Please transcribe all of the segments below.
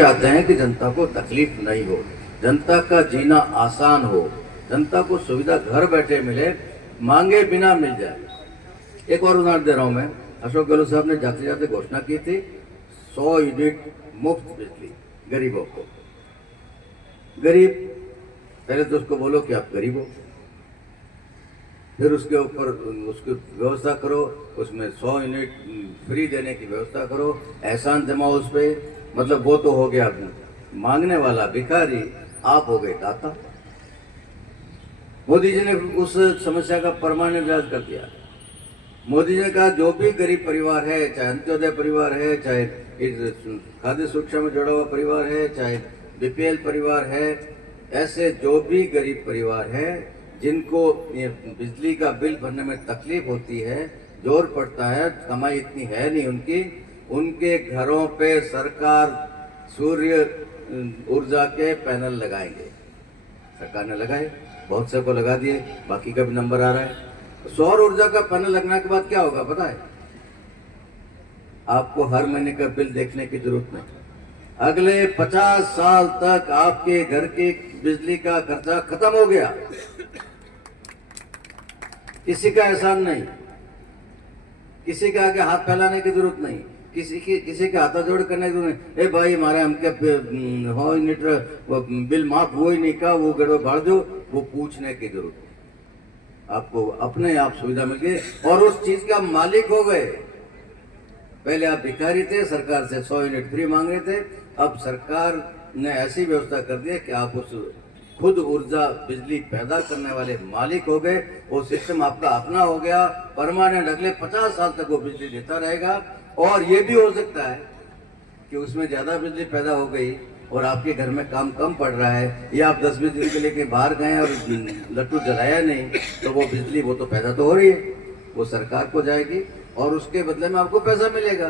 चाहते हैं कि जनता को तकलीफ नहीं हो, जनता का जीना आसान हो, जनता को सुविधा घर बैठे मिले, मांगे बिना मिल जाए। एक और उदाहरण दे रहा हूं मैं। अशोक गहलोत साहब ने जाते जाते घोषणा की थी 100 यूनिट मुफ्त बिजली गरीबों को। गरीब, पहले तो उसको बोलो कि आप गरीब हो, फिर उसके ऊपर उसकी व्यवस्था करो, उसमें 100 यूनिट फ्री देने की व्यवस्था करो, एहसान जमाओ उस पर। मतलब वो तो हो गया मांगने वाला भिखारी, आप हो गए दाता। मोदी जी ने उस समस्या का परमानेंट इलाज कर दिया। मोदी जी ने कहा जो भी गरीब परिवार है, चाहे अंत्योदय परिवार है, चाहे खाद्य सुरक्षा में जुड़ा हुआ परिवार है, चाहे बीपीएल परिवार है, ऐसे जो भी गरीब परिवार है जिनको ये बिजली का बिल भरने में तकलीफ होती है, जोर पड़ता है, कमाई इतनी है नहीं उनकी, उनके घरों पे सरकार सूर्य ऊर्जा के पैनल लगाएंगे। सरकार ने लगाए, बहुत से को लगा दिए, बाकी का भी नंबर आ रहा है। सौर ऊर्जा का पैनल लगने के बाद क्या होगा पता है? आपको हर महीने का बिल देखने की जरूरत नहीं। अगले 50 साल तक आपके घर की बिजली का खर्चा खत्म हो गया। किसी का एहसान नहीं, किसी के आगे हाथ फैलाने की जरूरत नहीं, किसी के हाथा जोड़ करने की जरूरत नहीं। ए भाई हमारे हमके यूनिट बिल माफ हुआ ही नहीं का, वो गड़बड़ बढ़ दो, वो पूछने की जरूरत नहीं। आपको अपने आप सुविधा मिल गई और उस चीज का मालिक हो गए। पहले आप भिखारी थे, सरकार से 100 यूनिट फ्री मांग रहे थे, अब सरकार ने ऐसी व्यवस्था कर दी कि आप उस खुद ऊर्जा बिजली पैदा करने वाले मालिक हो गए। वो सिस्टम आपका अपना हो गया, परमानेंट अगले 50 साल तक वो बिजली देता रहेगा। और ये भी हो सकता है कि उसमें ज्यादा बिजली पैदा हो गई और आपके घर में काम कम पड़ रहा है, या आप 10-20 दिन के लिए बाहर गए और लट्टू जलाया नहीं, तो वो बिजली वो तो पैदा तो हो रही है, वो सरकार को जाएगी और उसके बदले में आपको पैसा मिलेगा।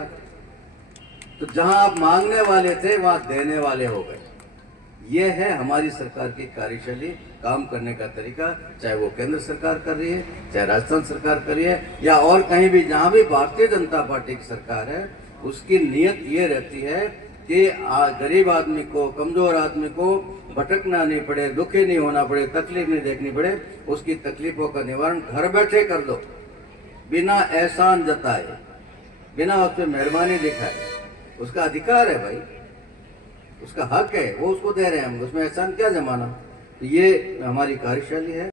तो जहां आप मांगने वाले थे वहां देने वाले हो गए। ये है हमारी सरकार की कार्यशैली, काम करने का तरीका, चाहे वो केंद्र सरकार कर रही है, चाहे राजस्थान सरकार कर रही है, या और कहीं भी जहां भी भारतीय जनता पार्टी की सरकार है, उसकी नीयत ये रहती है कि गरीब आदमी को, कमजोर आदमी को भटकना नहीं पड़े, दुखी नहीं होना पड़े, तकलीफ नहीं देखनी पड़े, उसकी तकलीफों का निवारण घर बैठे कर दो, बिना एहसान जताए, बिना उस पर मेहरबानी दिखाए। उसका अधिकार है भाई, उसका हक है, वो उसको दे रहे हैं हम, उसमें एहसान क्या जमाना। तो ये हमारी कार्यशैली है